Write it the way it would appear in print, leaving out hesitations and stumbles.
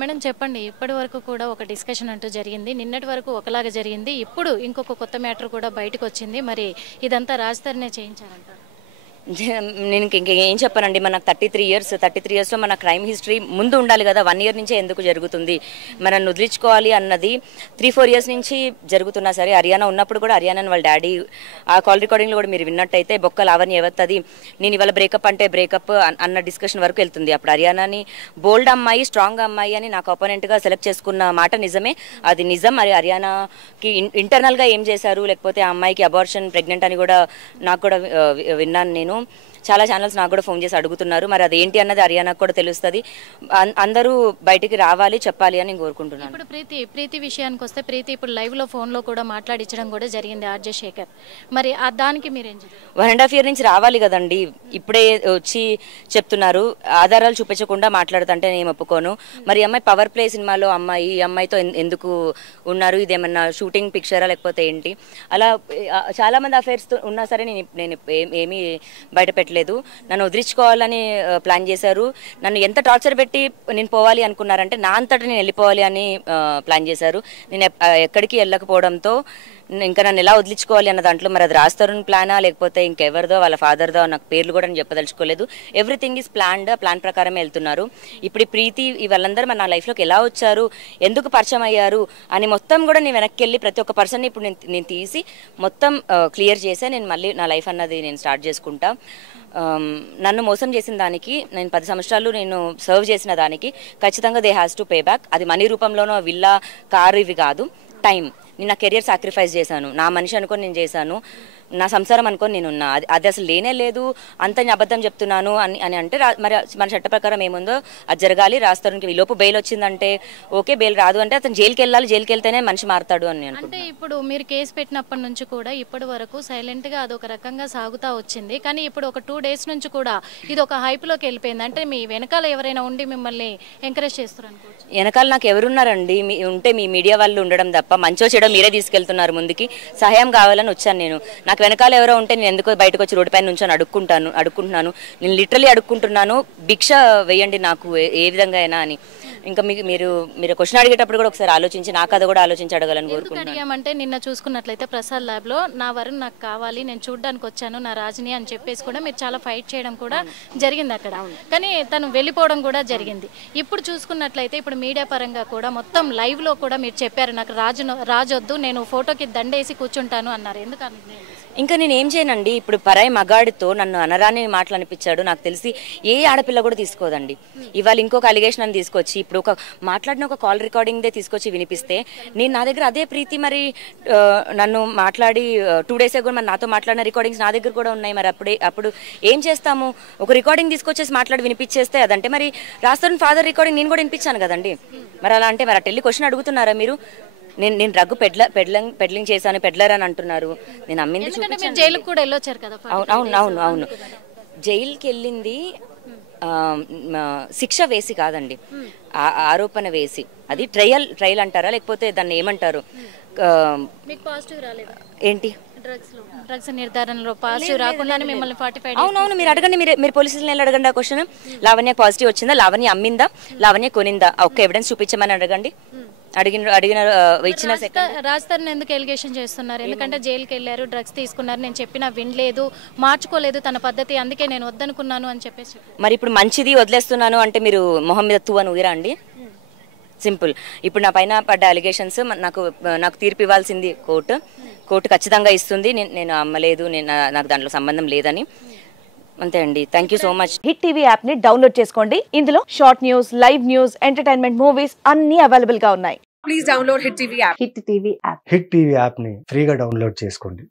Madam చెప్పండి, ఇప్పటి వరకు కూడా ఒక డిస్కషన్ అంటూ జరిగింది. నిన్నటి వరకు ఒకలాగా జరిగింది. ఇప్పుడు ఇంకొక కొత్త మ్యాటర్ కూడా బయటకు వచ్చింది. మరి ఇదంతా రాజధానినే చేయించారంటారు? నేను ఇంకేం చెప్పానండి. మనకు 33 ఇయర్స్లో మన క్రైమ్ హిస్టరీ ముందు ఉండాలి కదా. 1 ఇయర్ నుంచే ఎందుకు జరుగుతుంది? మనల్ని వదిలించుకోవాలి అన్నది 3-4 ఇయర్స్ నుంచి జరుగుతున్నా సరే, హర్యానా ఉన్నప్పుడు కూడా హర్యానా వాళ్ళ డాడీ ఆ కాల్ రికార్డింగ్లో కూడా మీరు విన్నట్టయితే బొక్క లావణ్య ఎవత్తది, నేను ఇవాళ బ్రేకప్ అంటే బ్రేకప్ అన్న డిస్కషన్ వరకు వెళ్తుంది. అప్పుడు హర్యానాని బోల్డ్ అమ్మాయి, స్ట్రాంగ్ అమ్మాయి అని నాకు అపోనెంట్గా సెలెక్ట్ చేసుకున్న మాట నిజమే, అది నిజం. మరి హర్యానాకి ఇంటర్నల్గా ఏం చేశారు, లేకపోతే ఆ అమ్మాయికి అబార్షన్ ప్రెగ్నెంట్ అని కూడా నాకు కూడా విన్నాను. నేను చాలా ఛానల్స్ నాకు కూడా ఫోన్ చేసి అడుగుతున్నారు. మరి అదేంటి అన్నది హర్యానాకు కూడా తెలుస్తుంది. అందరూ బయటికి రావాలి, చెప్పాలి అని నేను కోరుకుంటున్నాను. ఇప్పుడు ప్రీతి విషయానికి వస్తే, ప్రీతి ఇప్పుడు లైవ్లో ఫోన్లో కూడా మాట్లాడించడం కూడా జరిగింది ఆర్జే శేఖర్. మరి దానికి మీరేం చెప్తారు? 1.5 year నుంచి రావాలి కదండి. ఇప్పుడే వచ్చి చెప్తున్నారు, ఆధారాలు చూపించకుండా మాట్లాడుతుంటే నేను ఒప్పుకోను. మరి అమ్మాయి పవర్ ప్లే సినిమాలో అమ్మాయి, ఈ అమ్మాయితో ఎందుకు ఉన్నారు? ఇదేమన్నా షూటింగ్ పిక్చరా లేకపోతే ఏంటి? అలా చాలామంది అఫైర్స్ ఉన్నా సరే నేను ఏమీ బయట పెట్టలేదు. నన్ను వదిలించుకోవాలని ప్లాన్ చేశారు. నన్ను ఎంత టార్చర్ పెట్టి నేను పోవాలి అనుకున్నారంటే నా అంతటా నేను వెళ్ళిపోవాలి అని ప్లాన్ చేశారు. నేను ఎక్కడికి వెళ్ళకపోవడంతో ఇంకా నన్ను ఎలా వదిలించుకోవాలి అన్న దాంట్లో మరి అది రాస్తారని ప్లానా లేకపోతే ఇంకెవరిదో వాళ్ళ ఫాదర్దో, నాకు పేర్లు కూడా నేను చెప్పదలుచుకోలేదు. ఎవ్రీథింగ్ ఈజ్ ప్లాన్డ్, ప్లాన్ ప్రకారమే వెళ్తున్నారు. ఇప్పుడు ప్రీతి వాళ్ళందరూ మన నా లైఫ్లోకి ఎలా వచ్చారు, ఎందుకు పరిచయం అయ్యారు అని మొత్తం కూడా నేను వెనక్కి వెళ్ళి ప్రతి ఒక్క పర్సన్ని ఇప్పుడు నేను తీసి మొత్తం క్లియర్ చేసే నేను మళ్ళీ నా లైఫ్ అన్నది నేను స్టార్ట్ చేసుకుంటా. నన్ను మోసం చేసిన దానికి, నేను 10 సంవత్సరాలు నేను సర్వ్ చేసిన దానికి ఖచ్చితంగా they has to pay back. అది మనీ రూపంలోనో, విల్లా, కారు ఇవి కాదు, టైం. నేను నా కెరియర్ సాక్రిఫైస్ చేశాను, నా మనిషి అనుకొని నేను చేశాను, నా సంసారం అనుకొని నేనున్నా. అది అసలు లేనే లేదు, అంత అబద్ధం చెప్తున్నాను అని అంటే మరి మన చట్ట ప్రకారం ఏముందో అది జరగాలి. రాస్తారుకి ఈలోపు బెయిల్ వచ్చిందంటే ఓకే, బెయిల్ రాదు అంటే అతను జైలుకి వెళ్ళాలి, జైలుకి వెళ్తేనే మనిషి మారుతాడు అని నేను. అంటే ఇప్పుడు మీరు కేసు పెట్టినప్పటి నుంచి కూడా ఇప్పటి వరకు సైలెంట్గా అదొక రకంగా సాగుతూ వచ్చింది. కానీ ఇప్పుడు ఒక 2 days నుంచి కూడా ఇది ఒక హైప్లోకి వెళ్ళిపోయింది. అంటే మీ వెనకాల ఎవరైనా ఉండి మిమ్మల్ని ఎంకరేజ్ చేస్తారు అనుకోవచ్చు? వెనకాల నాకు ఎవరున్నారండి? ఉంటే మీ మీడియా వాళ్ళు ఉండడం తప్ప, మంచో చెడో మీరే తీసుకెళ్తున్నారు ముందుకి. సహాయం కావాలని వచ్చాను నేను. నాకు వెనకాల ఎవరో ఉంటే నేను ఎందుకో బయటకు వచ్చి రోడ్డు పైన నుంచి అడుక్కుంటున్నాను. నేను లిటరలీ అడుక్కుంటున్నాను, భిక్ష వేయండి నాకు ఏ విధంగా అయినా అని. ఇంకా మీరు క్వశ్చన్ అడిగేటప్పుడు కూడా ఒకసారి ఆలోచించి నాకు అది కూడా ఆలోచించి అడగాలని కోరుకుంటున్నాను. అడిగామంటే నిన్న చూసుకున్నట్లయితే ప్రసాద్ ల్యాబ్లో నా వరుణ్ నాకు కావాలి, నేను చూడడానికి వచ్చాను, నా రాజుని అని చెప్పేసి కూడా మీరు చాలా ఫైట్ చేయడం కూడా జరిగింది అక్కడ. కానీ తను వెళ్ళిపోవడం కూడా జరిగింది. ఇప్పుడు చూసుకున్నట్లయితే ఇప్పుడు మీడియా పరంగా కూడా మొత్తం లైవ్లో కూడా మీరు చెప్పారు, నాకు రాజొద్దు, నేను ఫోటోకి దండేసి కూర్చుంటాను అన్నారు. ఎందుకని? ఇంకా నేను ఏం చేయనండి. ఇప్పుడు పరాయి మగాడితో నన్ను అనరాని మాటలు అనిపించాడు. నాకు తెలిసి ఏ ఆడపిల్ల కూడా తీసుకోదండి. ఇవాళ ఇంకొక అలిగేషన్ అని తీసుకొచ్చి ఇప్పుడు మాట్లాడిన ఒక కాల్ రికార్డింగ్దే తీసుకొచ్చి వినిపిస్తే, నేను నా దగ్గర అదే ప్రీతి మరి నన్ను మాట్లాడి 2 days ago మరి నాతో మాట్లాడిన రికార్డింగ్స్ నా దగ్గర కూడా ఉన్నాయి. మరి అప్పుడు ఏం చేస్తాము? ఒక రికార్డింగ్ తీసుకొచ్చేసి మాట్లాడి వినిపించేస్తే అదంటే మరి రాస్తారని ఫాదర్ రికార్డింగ్ నేను కూడా వినిపించాను కదండి. మరి అలా అంటే మరి అటెళ్ళి క్వశ్చన్ అడుగుతున్నారా మీరు? నేను రగ్గు పెడ్లింగ్ చేశాను, పెడ్లర్ అని అంటున్నారు. నేను అమ్మింది చూపించాను. జైలుకి కూడా వెళ్ళొచ్చారు కదా? అవును. జైలుకి వెళ్ళింది శిక్ష వేసి కాదండి, ఆరోపణ వేసి. అది ట్రయల్ అంటారా లేకపోతే దాన్ని ఏమంటారు? ఏంటి డ్రగ్స్ నిర్ధారణలో పాజిటివ్ రాకుండా మిమ్మల్ని 45 అవునవును, మీరు అడగండి. మీరు పోలీసులను అడగండి ఆ క్వశ్చన్. లావణ్య పాజిటివ్ వచ్చిందా, లావణ్య అమ్మిందా, లావణ్య కొనిందా, ఒక్క ఎవిడెన్స్ చూపించమని అడగండి. అడిగిన ఇచ్చిన రాజధాని ఎందుకు ఎలిగేషన్ చేస్తున్నారు? ఎందుకంటే జైలుకి వెళ్ళారు, డ్రగ్స్ తీసుకున్నారు, నేను చెప్పినా వినలేదు, మార్చుకోలేదు తన పద్ధతి, అందుకే నేను వద్దనుకున్నాను అని చెప్పేసి. మరి ఇప్పుడు మంచిది వదిలేస్తున్నాను అంటే మీరు మొహం మీద తూ అని ఊగిరా అండి? సింపుల్. ఇప్పుడు నా పైన పడ్డ అలిగేషన్స్ నాకు తీర్పు ఇవ్వాల్సింది కోర్టు ఖచ్చితంగా ఇస్తుంది. నేను అమ్మలేదు, నాకు దాంట్లో సంబంధం లేదని. అంతే అండి. Thank you so much. Hit TV app ని డౌన్లోడ్ చేసుకోండి. ఇందులో short news, live news, entertainment movies అన్ని అవైలబుల్ గా ఉన్నాయి. Please download hit TV app. Hit TV app ని ఫ్రీగా డౌన్లోడ్ చేసుకోండి.